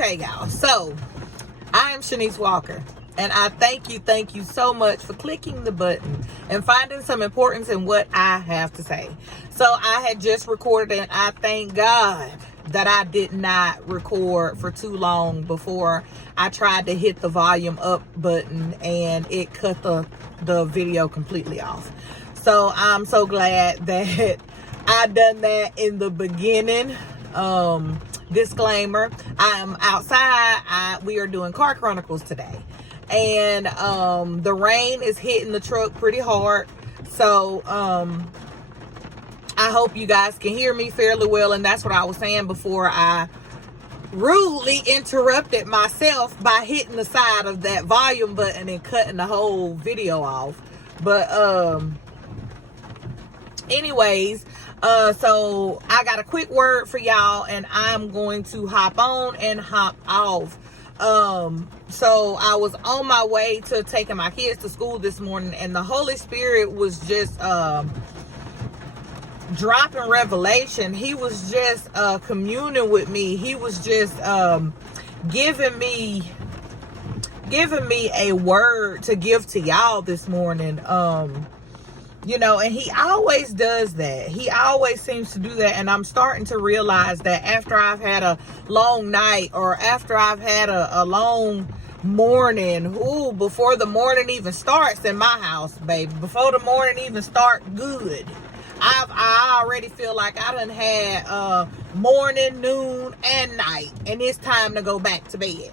Okay, y'all. So, I am Sha'Nese Walker. And I thank you so much for clicking the button and finding some importance in what I have to say. So, I had just recorded, and I thank God that I did not record for too long before I tried to hit the volume up button and it cut the video completely off. So, I'm so glad that I done that in the beginning. Disclaimer, I am outside. We are doing car chronicles today, and the rain is hitting the truck pretty hard. So I hope you guys can hear me fairly well, and that's what I was saying before I rudely interrupted myself by hitting the side of that volume button and cutting the whole video off. But anyways, so I got a quick word for y'all, and I'm going to hop on and hop off. So I was on my way to taking my kids to school this morning, and the Holy Spirit was just dropping revelation. He was just communing with me. He was just giving me a word to give to y'all this morning. And he always does that. He always seems to do that. And I'm starting to realize that after I've had a long night, or after I've had a long morning, before the morning even starts in my house, baby, before the morning even start good, I already feel like I done had morning, noon, and night, and it's time to go back to bed.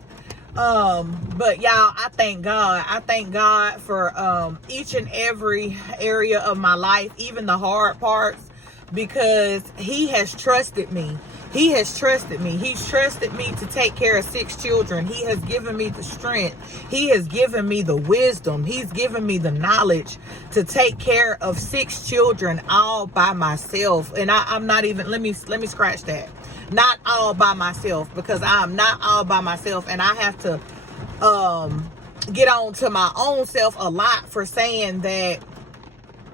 But y'all, I thank God. I thank God for each and every area of my life, even the hard parts, because he has trusted me. He has trusted me. He's trusted me to take care of 6 children. He has given me the strength. He has given me the wisdom. He's given me the knowledge to take care of 6 children all by myself. And I'm not even, let me scratch that. Not all by myself, because I'm not all by myself, and I have to get on to my own self a lot for saying that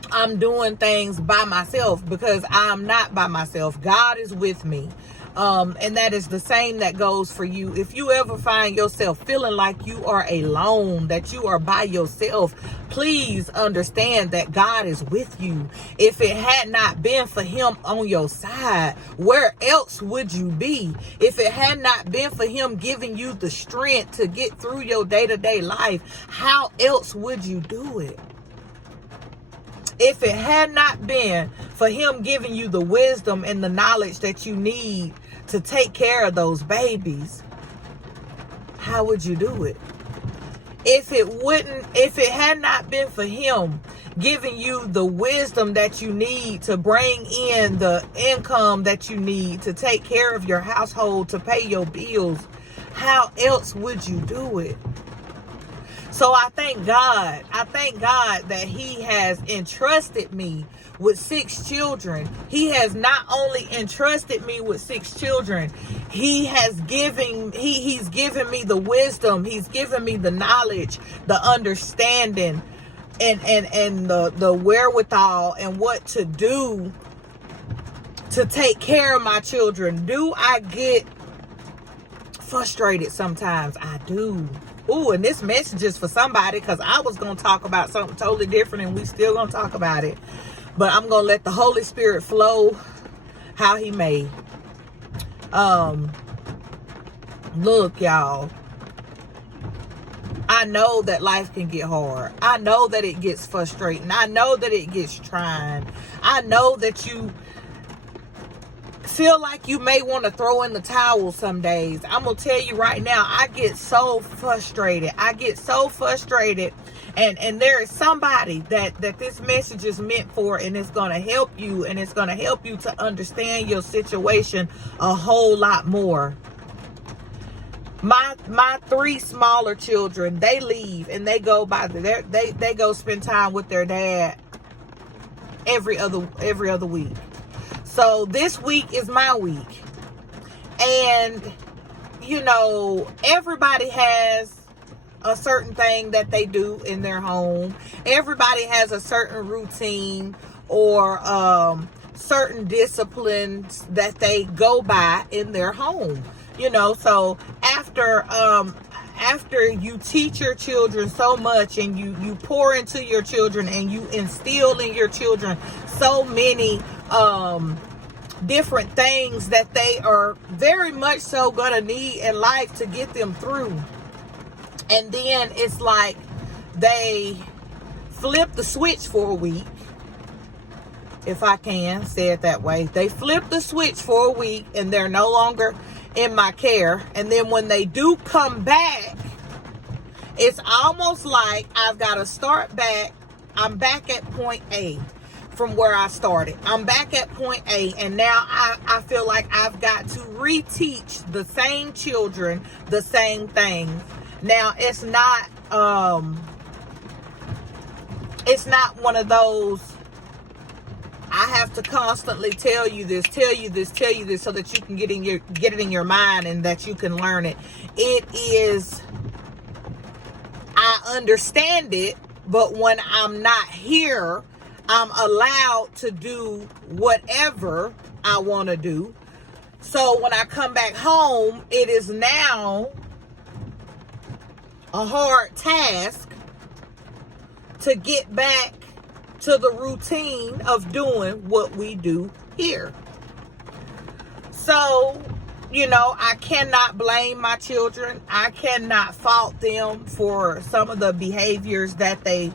I'm doing things by myself, because I'm not by myself. God is with me. And that is the same that goes for you. If you ever find yourself feeling like you are alone, that you are by yourself, please understand that God is with you. If it had not been for him on your side, where else would you be? If it had not been for him giving you the strength to get through your day-to-day life, how else would you do it? If it had not been for him giving you the wisdom and the knowledge that you need to take care of those babies, how would you do it? If it had not been for him giving you the wisdom that you need to bring in the income that you need to take care of your household, to pay your bills, how else would you do it? So I thank God. I thank God that he has entrusted me with 6 children. He has not only entrusted me with 6 children, he's given me the wisdom, he's given me the knowledge, the understanding, and the wherewithal and what to do to take care of my children. Do I get frustrated sometimes? I do. Ooh, and this message is for somebody, because I was going to talk about something totally different, and we still going to talk about it. But I'm going to let the Holy Spirit flow how he may. Look, y'all. I know that life can get hard. I know that it gets frustrating. I know that it gets trying. I know that you feel like you may want to throw in the towel some days. I'm gonna tell you right now, I get so frustrated. And there is somebody that this message is meant for, and it's gonna help you, and it's gonna help you to understand your situation a whole lot more. My 3 smaller children, they leave and they go they go spend time with their dad every other week. So this week is my week. And, everybody has a certain thing that they do in their home. Everybody has a certain routine or certain disciplines that they go by in their home. So after you teach your children so much, and you pour into your children, and you instill in your children so many different things that they are very much so gonna need in life to get them through, and then it's like they flip the switch for a week, if I can say it that way. They flip the switch for a week and they're no longer in my care. And then when they do come back, it's almost like I've got to start back. I'm back at point A from where I started. I'm back at point A, and now I feel like I've got to reteach the same children the same things. Now it's not one of those, I have to constantly tell you this so that you can get it in your mind and that you can learn it. It is, I understand it, but when I'm not here, I'm allowed to do whatever I want to do. So when I come back home, it is now a hard task to get back to the routine of doing what we do here. So, I cannot blame my children. I cannot fault them for some of the behaviors that they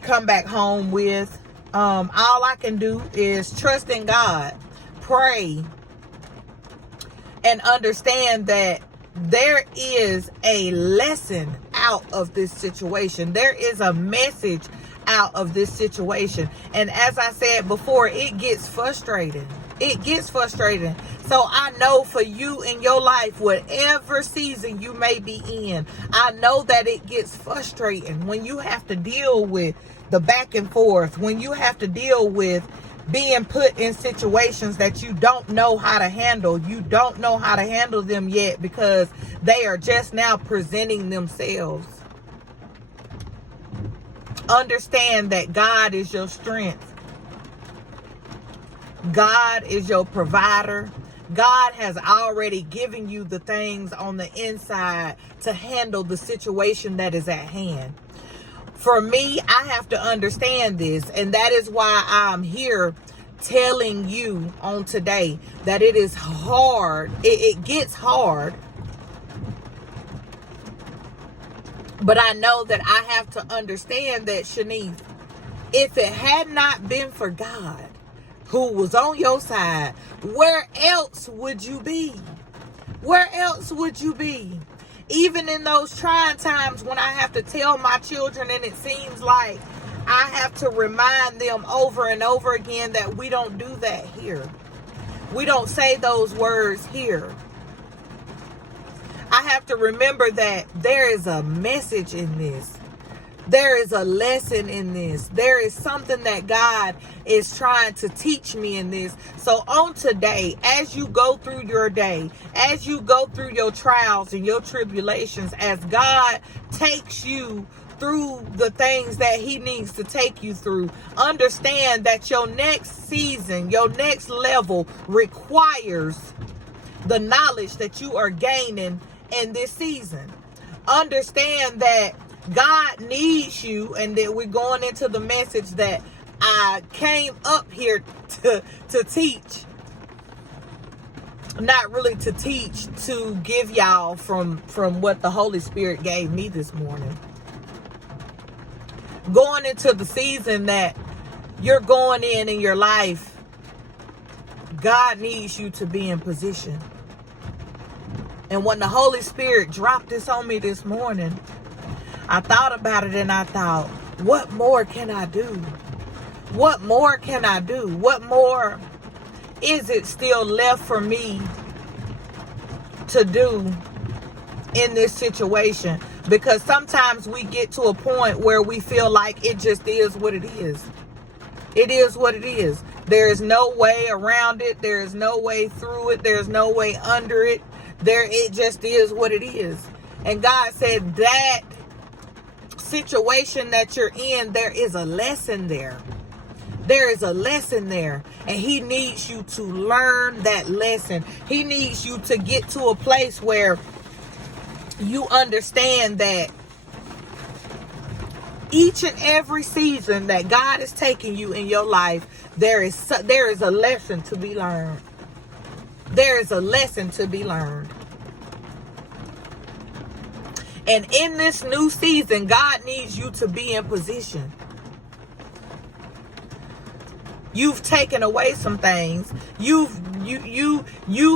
come back home with. All I can do is trust in God, pray, and understand that there is a lesson out of this situation. There is a message out of this situation. And as I said before, it gets frustrating. It gets frustrating. So I know for you in your life, whatever season you may be in, I know that it gets frustrating when you have to deal with the back and forth, when you have to deal with being put in situations that you don't know how to handle. You don't know how to handle them yet because they are just now presenting themselves. Understand that God is your strength. God is your provider. God has already given you the things on the inside to handle the situation that is at hand. For me, I have to understand this, and that is why I'm here telling you on today that it is hard. It gets hard. But I know that I have to understand that, Sha'Nese, if it had not been for God who was on your side, where else would you be? Where else would you be? Even in those trying times when I have to tell my children, and it seems like I have to remind them over and over again that we don't do that here. We don't say those words here. I have to remember that there is a message in this. There is a lesson in this. There is something that God is trying to teach me in this. So on today, as you go through your day, as you go through your trials and your tribulations, as God takes you through the things that he needs to take you through, understand that your next season, your next level requires the knowledge that you are gaining in this season. Understand that God needs you, and that we're going into the message that I came up here to teach. Not really to teach, to give y'all from what the Holy Spirit gave me this morning. Going into the season that you're going in your life, God needs you to be in position. And when the Holy Spirit dropped this on me this morning, I thought about it and I thought, what more can I do? What more can I do? What more is it still left for me to do in this situation? Because sometimes we get to a point where we feel like it just is what it is. It is what it is. There is no way around it. There is no way through it. There's no way under it. It just is what it is. And God said that situation that you're in, there is a lesson there. There is a lesson there. And he needs you to learn that lesson. He needs you to get to a place where you understand that each and every season that God is taking you in your life, there is a lesson to be learned. There is a lesson to be learned. And in this new season, God needs you to be in position. You've taken away some things. You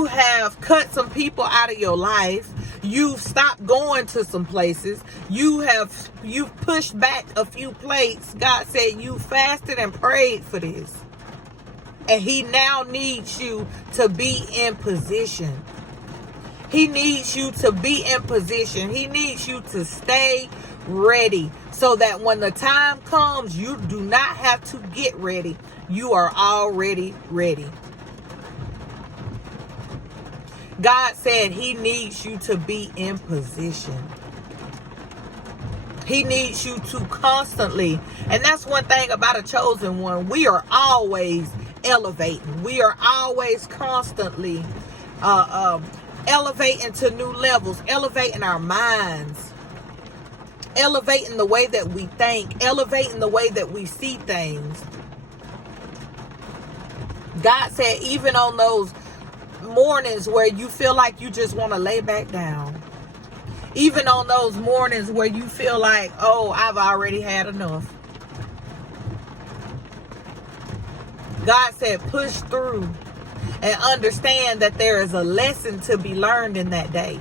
have cut some people out of your life. You've stopped going to some places. You've pushed back a few plates. God said you fasted and prayed for this. And he now needs you to be in position. He needs you to be in position. He needs you to stay ready so that when the time comes, you do not have to get ready. You are already ready. God said he needs you to be in position. He needs you to constantly, and that's one thing about a chosen one. We are always elevating. We are always constantly elevating to new levels, elevating our minds, elevating the way that we think, elevating the way that we see things. God said even on those mornings where you feel like you just want to lay back down, even on those mornings where you feel like, oh, I've already had enough, God said push through and understand that there is a lesson to be learned in that day.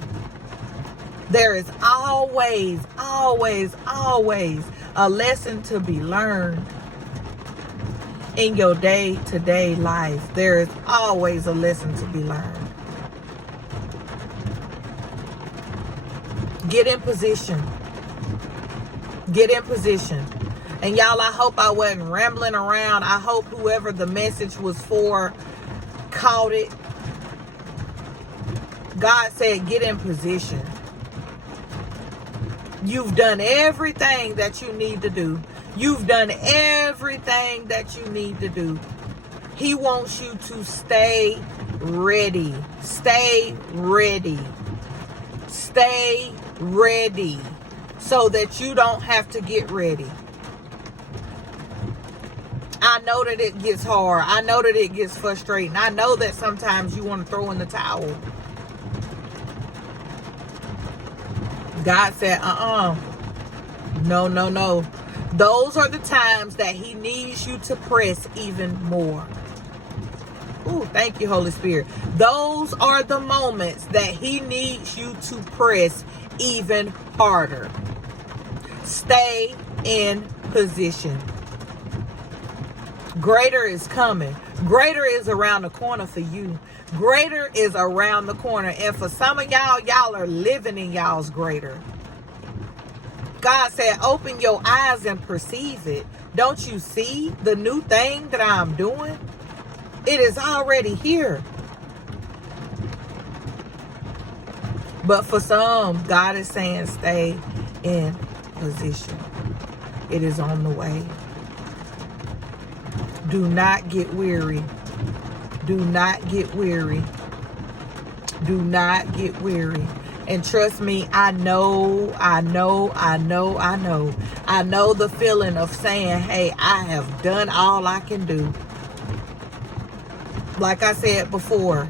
There is always, always, always a lesson to be learned in your day-to-day life. There is always a lesson to be learned. Get in position. Get in position. And y'all, I hope I wasn't rambling around. I hope whoever the message was for caught it. God said, get in position. You've done everything that you need to do. You've done everything that you need to do. He wants you to stay ready. Stay ready. Stay ready so that you don't have to get ready. I know that it gets hard. I know that it gets frustrating. I know that sometimes you want to throw in the towel. God said, no, no, no. Those are the times that he needs you to press even more. Ooh, thank you, Holy Spirit. Those are the moments that he needs you to press even harder. Stay in position. Greater is coming. Greater is around the corner for you. Greater is around the corner. And for some of y'all are living in y'all's greater. God said, open your eyes and perceive it. Don't you see the new thing that I'm doing? It is already here. But for some, God is saying, stay in position. It is on the way. Do not get weary. Do not get weary. Do not get weary. And trust me, I know the feeling of saying, hey, I have done all I can do. Like I said before,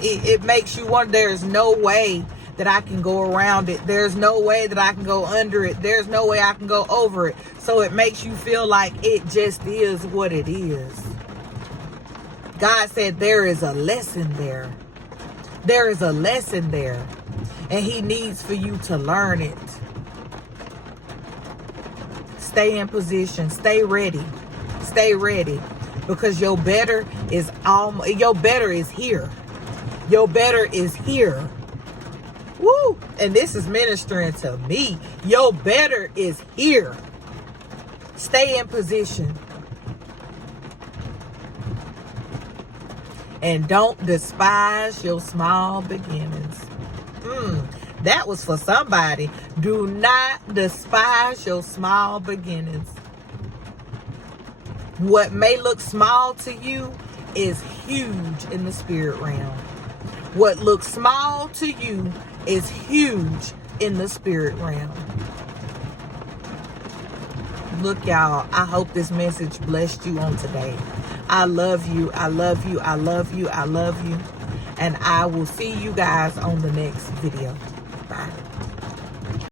it makes you wonder, there's no way that I can go around it. There's no way that I can go under it. There's no way I can go over it. So it makes you feel like it just is what it is. God said there is a lesson there. There is a lesson there. And he needs for you to learn it. Stay in position. Stay ready. Stay ready. Because your better is here. Your better is here. Woo! And this is ministering to me. Your better is here. Stay in position. And don't despise your small beginnings. That was for somebody. Do not despise your small beginnings. What may look small to you is huge in the spirit realm. What looks small to you is huge in the spirit realm. Look, y'all, I hope this message blessed you on today. I love you. I love you. I love you. I love you. And I will see you guys on the next video. Bye.